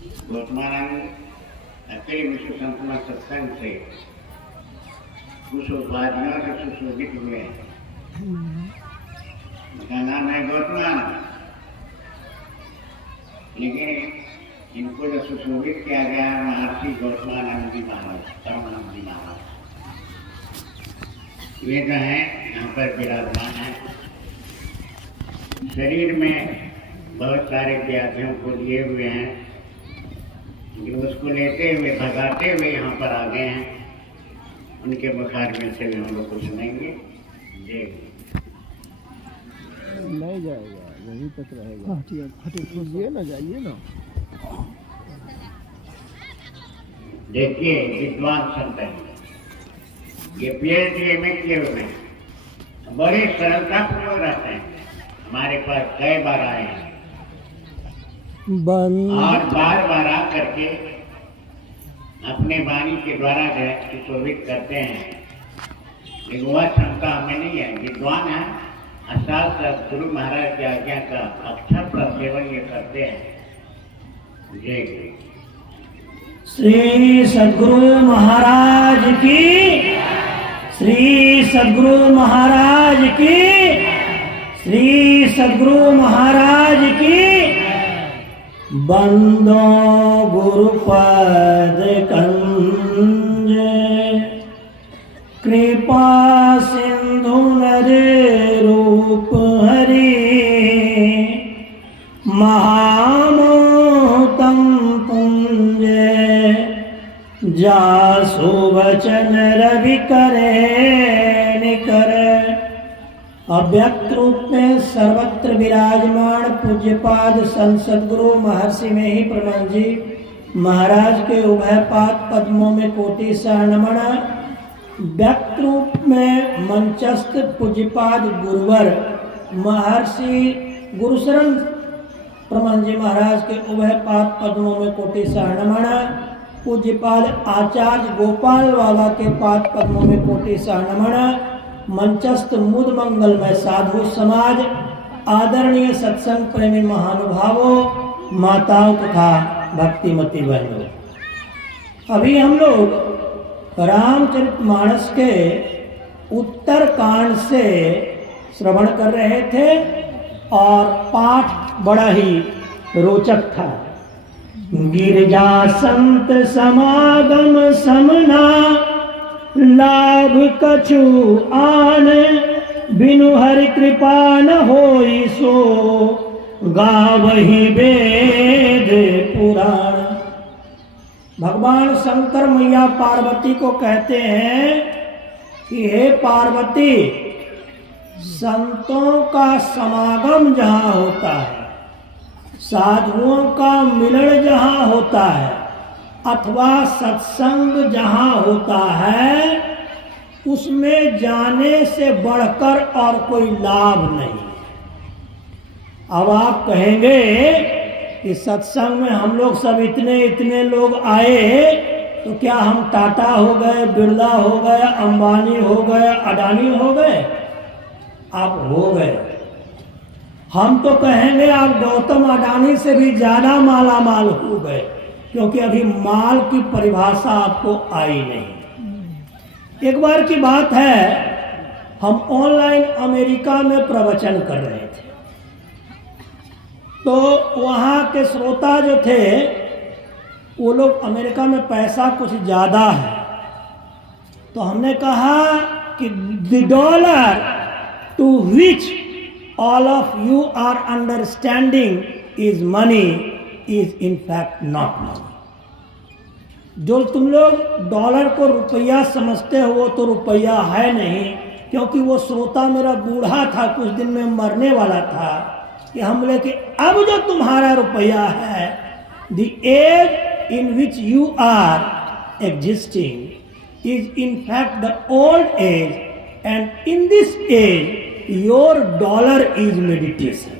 वर्तमानंद अकेले विश्व संपूर्ण सत्संग से कुछ उपाधियों से सुशोभित हुए हैं। उनका नाम है गौतमानंद, लेकिन इनको जो सुशोभित किया गया है महर्षि गौतमानंद जी महाराज, परमानंद जी महाराज, वे जो हैं यहाँ पर विराजमान हैं। शरीर में बहुत सारे व्याधियों को लिए हुए हैं, लेकिन उसको लेते हुए भगाते हुए यहाँ पर आ गए हैं। उनके बुखार में से हम लोग को सुनेंगे। नहीं जाएगा, यहीं तक रहेगा। हटिए ना, जाइए ना। देखिए विद्वान संत हैं, ये PhD में किए हुए हैं, बड़ी सरलता पूर्वक रहते हैं। हमारे पास कई बार आए हैं और बार बार आ करके अपने वाणी के द्वारा जो है सुशोभित करते हैं, लेकिन वह क्षमता हमें नहीं है। विद्वान है, अर्थात गुरु महाराज की आज्ञा का अक्षर प्रसेवन ये करते हैं। जय गुरु। श्री सद्गुरु महाराज की, श्री सद्गुरु महाराज की, श्री सद्गुरु महाराज की। बंदो गुरुपद कंज, कृपा सिंधु नरे रूप हरि, महामोहतम पुंज, जासु वचन रवि करे निकर। अव्यक्त रूप में सर्वत्र विराजमान पूज्यपाद संत सद्गुरु महर्षि में ही प्रणव जी महाराज के उभय पाद पद्मों में कोटि सह नमन। व्यक्त रूप में मंचस्थ पूज्यपाद गुरुवर महर्षि गुरुशरण प्रमन जी महाराज के उभय पाद पद्मों में कोटि सह नमन। पूज्यपाद आचार्य गोपाल वाला के पाद पद्मों में कोटि सह नमन। मंचस्थ मुद मंगलमय साधु समाज, आदरणीय सत्संग प्रेमी महानुभावों, माताओं तथा भक्तिमती बहनों, अभी हम लोग रामचरितमानस के उत्तर कांड से श्रवण कर रहे थे और पाठ बड़ा ही रोचक था। गिरिजा संत समागम समना, लाभ कछु आन, बिनु हरि कृपा न होई सो, गावहि वेद पुराण। भगवान शंकर मैया पार्वती को कहते हैं कि हे पार्वती, संतों का समागम जहाँ होता है, साधुओं का मिलन जहाँ होता है, अथवा सत्संग जहाँ होता है, उसमें जाने से बढ़कर और कोई लाभ नहीं। अब आप कहेंगे कि सत्संग में हम लोग सब इतने लोग आए तो क्या हम टाटा हो गए, बिरला हो गए, अंबानी हो गए, अडानी हो गए? आप हो गए। हम तो कहेंगे आप गौतम अडानी से भी ज्यादा माला माल हो गए, क्योंकि अभी माल की परिभाषा आपको आई नहीं। एक बार की बात है, हम ऑनलाइन अमेरिका में प्रवचन कर रहे थे, तो वहाँ के श्रोता जो थे वो लोग, अमेरिका में पैसा कुछ ज़्यादा है, तो हमने कहा कि the dollar to which all of you are understanding is money is in fact not money। जो तुम लोग डॉलर को रुपया समझते हो वो तो रुपया है नहीं, क्योंकि वो श्रोता मेरा बूढ़ा था, कुछ दिन में मरने वाला था, कि हम बोले कि अब जो तुम्हारा रुपया है, the age in which you are existing is in fact the old age, and in this age your dollar is meditation.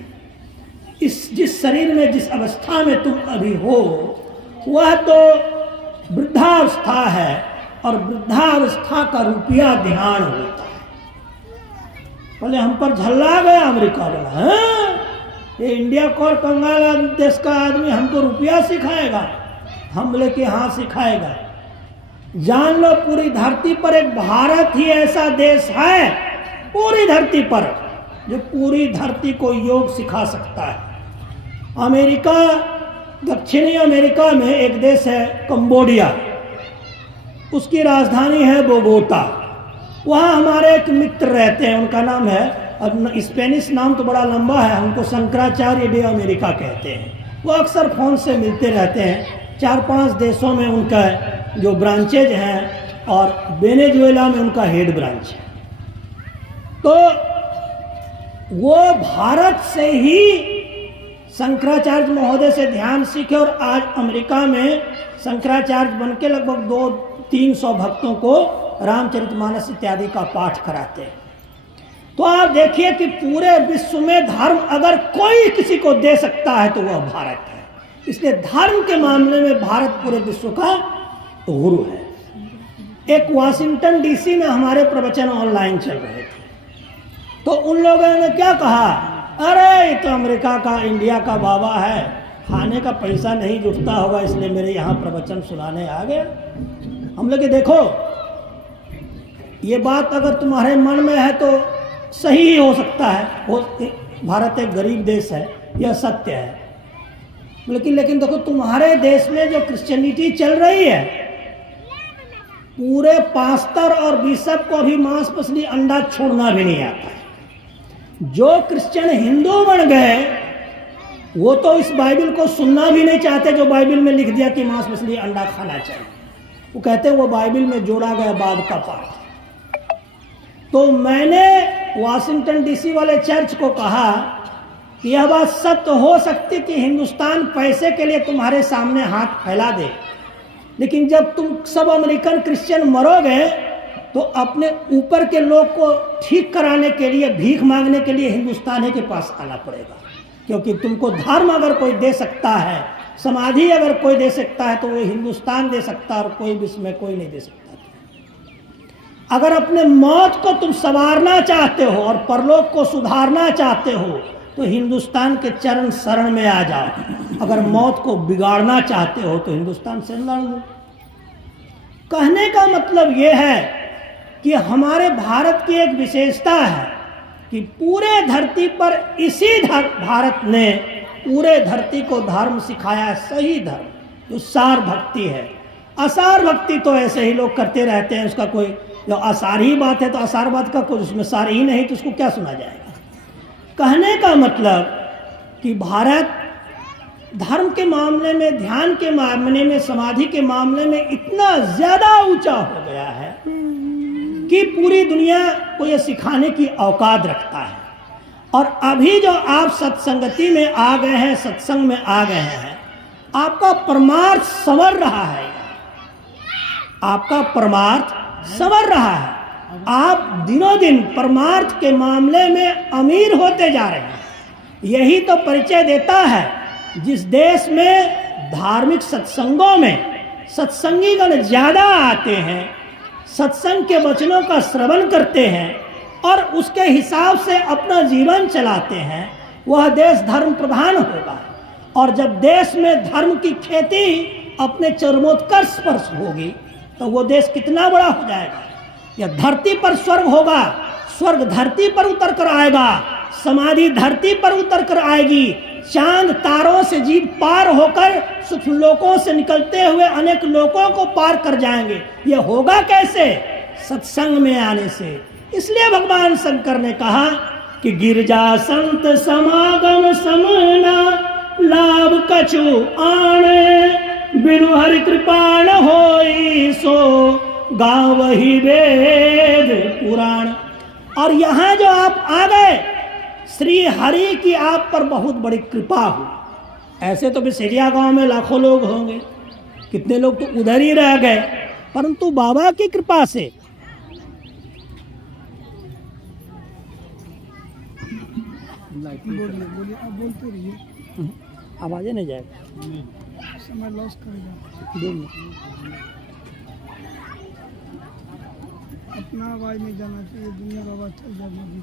इस जिस शरीर में, जिस अवस्था में तुम अभी हो, वह तो वृद्धावस्था है, और वृद्धावस्था का रुपया ध्यान होता है। बोले हम पर झल्ला गया अमेरिका वाला, ये इंडिया को और बांग्लादेश का आदमी हमको रुपया सिखाएगा? हम बोले कि हाँ सिखाएगा। जान लो पूरी धरती पर एक भारत ही ऐसा देश है पूरी धरती पर जो पूरी धरती को योग सिखा सकता है। अमेरिका, दक्षिणी अमेरिका में एक देश है कंबोडिया, उसकी राजधानी है बोगोटा। वहाँ हमारे एक मित्र रहते हैं, उनका नाम है, अब स्पेनिश नाम तो बड़ा लंबा है, हमको शंकराचार्य डे अमेरिका कहते हैं। वो अक्सर फ़ोन से मिलते रहते हैं। 4-5 देशों में उनका जो ब्रांचेज हैं और वेनेजुएला में उनका हेड ब्रांच है। तो वो भारत से ही शंकराचार्य महोदय से ध्यान सीखे और आज अमेरिका में शंकराचार्य बन के लगभग 200-300 भक्तों को रामचरितमानस इत्यादि का पाठ कराते हैं। तो आप देखिए कि पूरे विश्व में धर्म अगर कोई किसी को दे सकता है तो वह भारत है। इसलिए धर्म के मामले में भारत पूरे विश्व का गुरु है। एक वाशिंगटन डीसी में हमारे प्रवचन ऑनलाइन चल रहे थे, तो उन लोगों ने क्या कहा, अरे ये तो अमेरिका का, इंडिया का बाबा है, खाने का पैसा नहीं जुटता होगा इसलिए मेरे यहाँ प्रवचन सुनाने आ गया। हम लोग देखो, ये बात अगर तुम्हारे मन में है तो सही ही हो सकता है, भारत एक गरीब देश है, यह सत्य है। लेकिन देखो तुम्हारे देश में जो क्रिश्चियनिटी चल रही है, पूरे पास्टर और बिशप को भी मांस मछली अंडा छोड़ना भी नहीं आता है। जो क्रिश्चियन हिंदू बन गए वो तो इस बाइबल को सुनना भी नहीं चाहते जो बाइबल में लिख दिया कि मांस मछली अंडा खाना चाहिए। वो कहते हैं वो बाइबल में जोड़ा गया बाद का पाठ। तो मैंने वाशिंगटन डीसी वाले चर्च को कहा कि यह बात सत्य हो सकती कि हिंदुस्तान पैसे के लिए तुम्हारे सामने हाथ फैला दे, लेकिन जब तुम सब अमेरिकन क्रिश्चियन मरोगे तो अपने ऊपर के लोग को ठीक कराने के लिए, भीख मांगने के लिए हिंदुस्तान के पास आना पड़ेगा। क्योंकि तुमको धर्म अगर कोई दे सकता है, समाधि अगर कोई दे सकता है, तो वो हिंदुस्तान दे सकता है और कोई विश्व में कोई नहीं दे सकता। अगर अपने मौत को तुम संवारना चाहते हो और परलोक को सुधारना चाहते हो तो हिंदुस्तान के चरण शरण में आ जाओ। अगर मौत को बिगाड़ना चाहते हो तो हिंदुस्तान से लड़ लो। कहने का मतलब यह है कि हमारे भारत की एक विशेषता है कि पूरे धरती पर इसी भारत ने पूरे धरती को धर्म सिखाया, सही धर्म जो सार भक्ति है। असार भक्ति तो ऐसे ही लोग करते रहते हैं, उसका कोई, जो आसार ही बात है तो आसार बात का कुछ उसमें सार ही नहीं तो उसको क्या सुना जाएगा। कहने का मतलब कि भारत धर्म के मामले में, ध्यान के मामले में, समाधि के मामले में इतना ज्यादा ऊंचा हो गया है कि पूरी दुनिया को यह सिखाने की औकात रखता है। और अभी जो आप सत्संगति में आ गए हैं, सत्संग में आ गए हैं, आपका परमार्थ संवर रहा है, आपका परमार्थ संवर रहा है। आप दिनों दिन परमार्थ के मामले में अमीर होते जा रहे हैं। यही तो परिचय देता है जिस देश में धार्मिक सत्संगों में सत्संगीगण ज्यादा आते हैं, सत्संग के वचनों का श्रवण करते हैं और उसके हिसाब से अपना जीवन चलाते हैं, वह देश धर्म प्रधान होगा। और जब देश में धर्म की खेती अपने चरमोत्कर्ष पर होगी तो वो देश कितना बड़ा हो जाएगा। या धरती पर स्वर्ग होगा, स्वर्ग धरती पर उतर कर आएगा, समाधि धरती पर उतर कर आएगी, चांद तारों से जीव पार होकर सूक्ष्म लोकों से निकलते हुए अनेक लोकों को पार कर जाएंगे। ये होगा कैसे? सत्संग में आने से। इसलिए भगवान शंकर ने कहा कि गिरजा संत समागम समना लाभ कछु आणे, बिनु हरि कृपा न होई सो गाँव ही वेद पुराण। और यहाँ जो आप आ गए, श्री हरि की आप पर बहुत बड़ी कृपा हो। ऐसे तो बिसेरिया गांव में लाखों लोग होंगे, कितने लोग तो उधर ही रह गए, परंतु बाबा की कृपा से बोलिए आप बोलते रहिए, आवाज़ें नहीं जाएगा, समय लॉस करेगा। बोलिए। अपना आवाज नहीं जाना चाहिए, दुनिया का आवाज चल जाना चाहिए।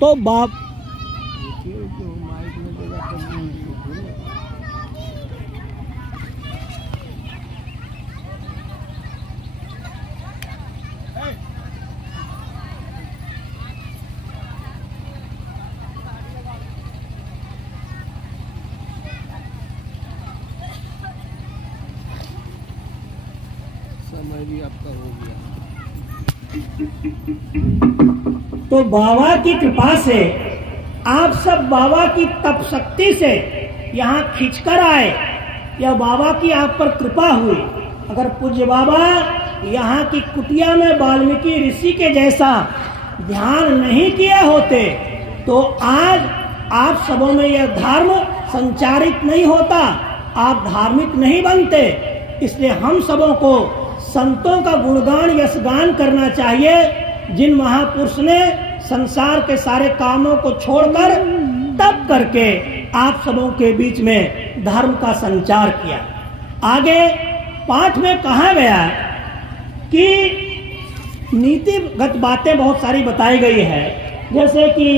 तो बाप देखिए जो माइक में देगा तब सुनो। समय भी आपका हो गया। तो बाबा की कृपा से आप सब बाबा की तप शक्ति से यहाँ खिंचकर आए, या बाबा की आप पर कृपा हुई। अगर पूज्य बाबा यहाँ की कुटिया में वाल्मीकि ऋषि के जैसा ध्यान नहीं किए होते तो आज आप सबों में यह धर्म संचारित नहीं होता, आप धार्मिक नहीं बनते। इसलिए हम सबों को संतों का गुणगान यशगान करना चाहिए, जिन महापुरुष ने संसार के सारे कामों को छोड़कर तप करके आप सबों के बीच में धर्म का संचार किया। आगे पाठ में कहा गया कि नीतिगत बातें बहुत सारी बताई गई है, जैसे कि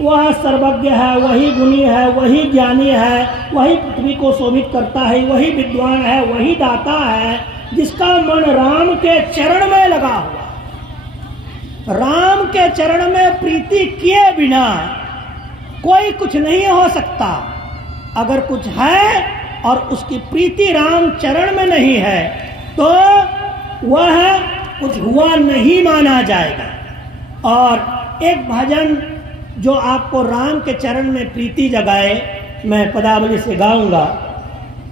वह सर्वज्ञ है, वही गुणी है, वही ज्ञानी है, वही पृथ्वी को शोभित करता है, वही विद्वान है, वही दाता है, जिसका मन राम के चरण में लगा हुआ। राम के चरण में प्रीति किए बिना कोई कुछ नहीं हो सकता। अगर कुछ है और उसकी प्रीति राम चरण में नहीं है तो वह कुछ हुआ नहीं माना जाएगा। और एक भजन जो आपको राम के चरण में प्रीति जगाए, मैं पदावली से गाऊंगा।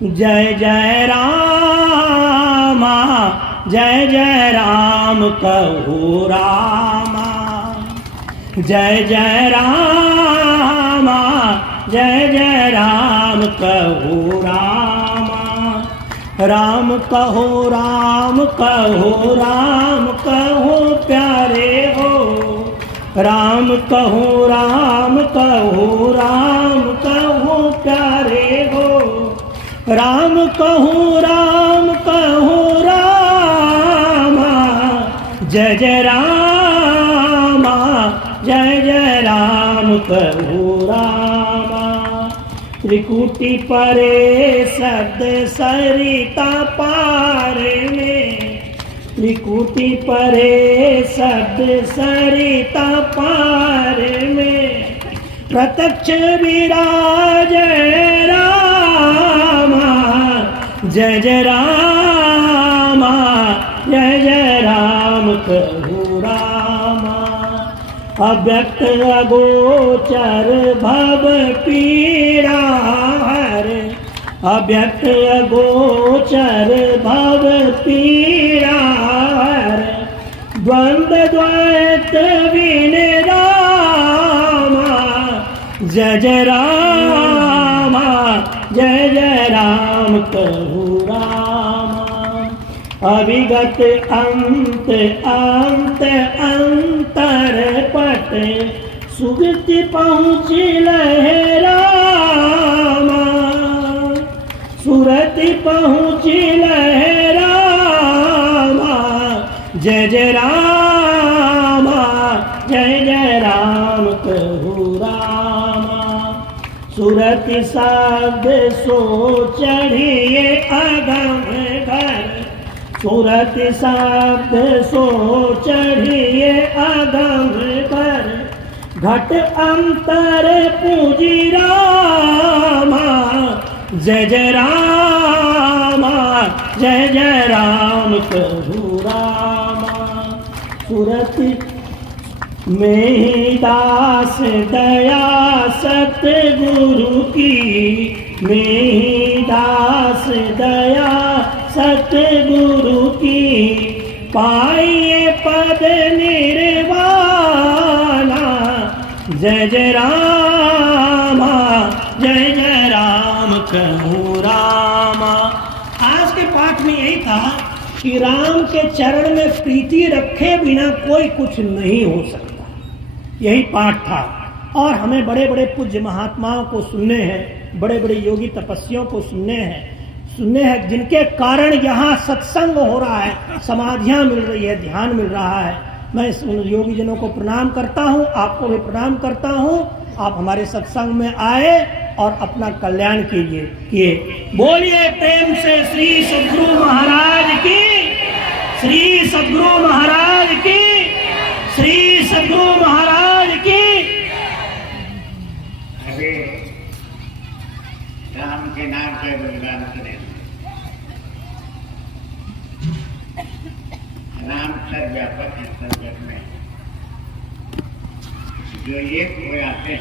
जय जय रामा, जय जय राम कहू रामा, जय जय रामा, जय जय राम कहू रामा। राम कहो राम कहो राम कहो प्यारे हो, राम कहो राम कहो राम कहो प्यारे हो, राम कहो राम कहो रामा, जय जय रामा, जय जय राम कहो रामा। त्रिकुटी परे शब्द सरिता पार में, त्रिकुटी परे शब्द सरिता पार में, प्रत्यक्ष विराज रामा, जय जय रामा, जय जय राम कहू रामा। अव्यक्त अगोचर भव पीड़ा हर, अव्यक्त अगोचर भव पीड़ा हर, द्वंद्व द्वैत विन रामा, जय जय रामा, जय जय राम कहू रामा। अविगत अंत अंत अंतर पट, सुगति पहुँची लहरामा, सुरति पहुँची लहरामा, जय जय रामा, जय जय राम कहू रामा। सुरति शब्द सो चढ़िए अगम घर, सुरति शब्द सो चढ़िए अगम घर, घट अंतर पूजी रामा, जय जय रामा, जय जय राम कहू रामा। सुरति में दास दया सतगुरु की, में दास दया सतगुरु की, पाइए पद निर्वाणा, जय जय रामा, जय जय राम कहू रामा। आज के पाठ में यही था कि राम के चरण में प्रीति रखे बिना कोई कुछ नहीं हो सकता। यही पाठ था। और हमें बड़े बड़े पूज्य महात्माओं को सुनने हैं, बड़े बड़े योगी तपस्वियों को सुनने हैं, जिनके कारण यहाँ सत्संग हो रहा है, समाधियाँ मिल रही है, ध्यान मिल रहा है। मैं उन योगी जनों को प्रणाम करता हूँ, आपको भी प्रणाम करता हूँ। आप हमारे सत्संग में आए और अपना कल्याण कीजिए। बोलिए प्रेम से श्री सद्गुरु महाराज की, श्री सद्गुरु महाराज की, श्री सद्गुरु महाराज की। अभी राम के नाम के गुणगान करें। राम सर्वव्यापक है, सर्वजग में जो एक हो आते हैं